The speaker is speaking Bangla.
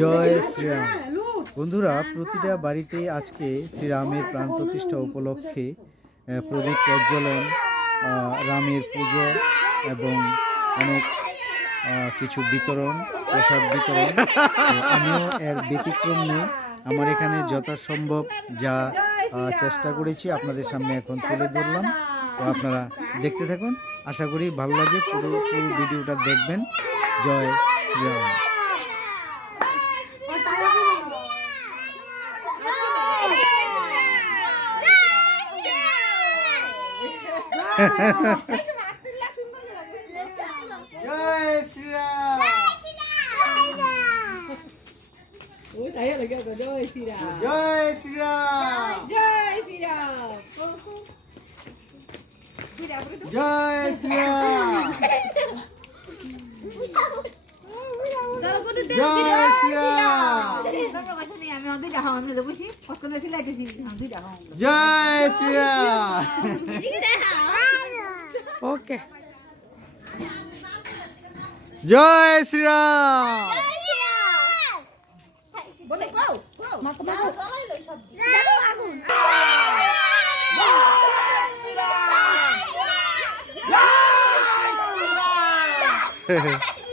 জয় শ্রীরাম। বন্ধুরা, প্রতিটা বাড়িতে আজকে শ্রীরামের প্রাণ প্রতিষ্ঠা উপলক্ষে প্রদীপ প্রজ্বলন, রামের পুজো এবং অনেক কিছু বিতরণ, প্রসাদ বিতরণ। আমিও এর ব্যতিক্রম নেই। আমার এখানে যথাসম্ভব যা চেষ্টা করেছি আপনাদের সামনে এখন তুলে ধরলাম। তো আপনারা দেখতে থাকুন, আশা করি ভালো লাগে। পুরো ভিডিওটা দেখবেন। জয় শ্রীরাম। জয় শ্রীরাম। জয় শ্রীরাম। জয় শ্রীরাম। জয় শ্রীরাম। জয় শ্রীরাম। ওকে। জয় শ্রীরাম। জয় শ্রীরাম।